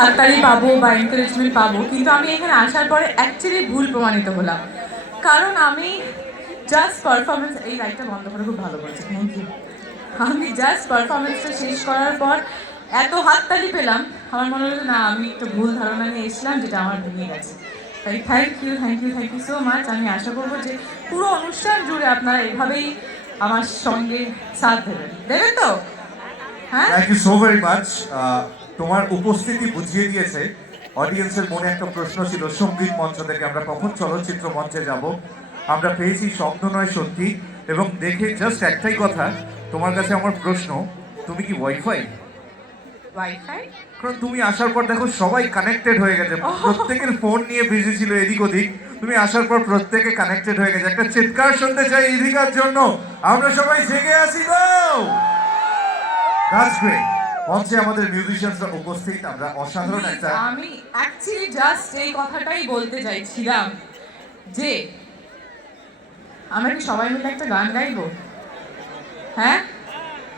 হাততালি পাবো বা এনকারেজমেন্ট পাবো, কিন্তু আমি এখানে আসার পরে অ্যাকচুয়ালি ভুল প্রমাণিত হলাম। কারণ আমি জাস্ট পারফরমেন্স, এই লাইটটা বন্ধ করে খুব ভালো করেছে, থ্যাংক ইউ। আমি জাস্ট পারফরমেন্সটা শেষ করার পর এত হাততালি পেলাম, আমার মনে হলো না আমি একটা ভুল ধারণা নিয়ে এসলাম, যেটা আমার ভেঙে গেছে। তাই thank you, thank you, thank you so much. আমি আশা করবো যে পুরো অনুষ্ঠান জুড়ে আপনারা এভাবেই আমার সঙ্গে সাথ দেবেন, দেবেন তো? হ্যাঁ, thank you so very much. তোমার উপস্থিতি বুঝিয়ে দিয়েছে। অডিয়েন্সের মনে একটা প্রশ্ন ছিল সঙ্গীত মঞ্চ থেকে আমরা কখন চলচ্চিত্র মঞ্চে যাব। আমরা পেয়েছি স্বপ্ন নয় সত্যি। এবং দেখে জাস্ট একটাই কথা, তোমার কাছে আমার প্রশ্ন, তুমি কি ওয়াইফাই? ওয়াইফাই? কারণ তুমি আসার পর দেখো সবাই কানেক্টেড হয়ে গেছে, প্রত্যেকের ফোন নিয়ে বিজি ছিল এদিক ওদিক। তুমি আসার পর প্রত্যেকে কানেক্টেড হয়ে গেছে। একটা চিৎকার শুনতে চাই ইদিকার জন্য। আমরা সবাই জেগে আছি গো। That's great. মঞ্চে আমাদের মিউজিশিয়ানসরা উপস্থিত, আমরা অসাধারণ একটা আমি অ্যাকচুয়ালি জাস্ট এই কথাটাই বলতে চাইছিলাম যে আমরা কি সবাই মিলে একটা গান গাইবো? হ্যাঁ,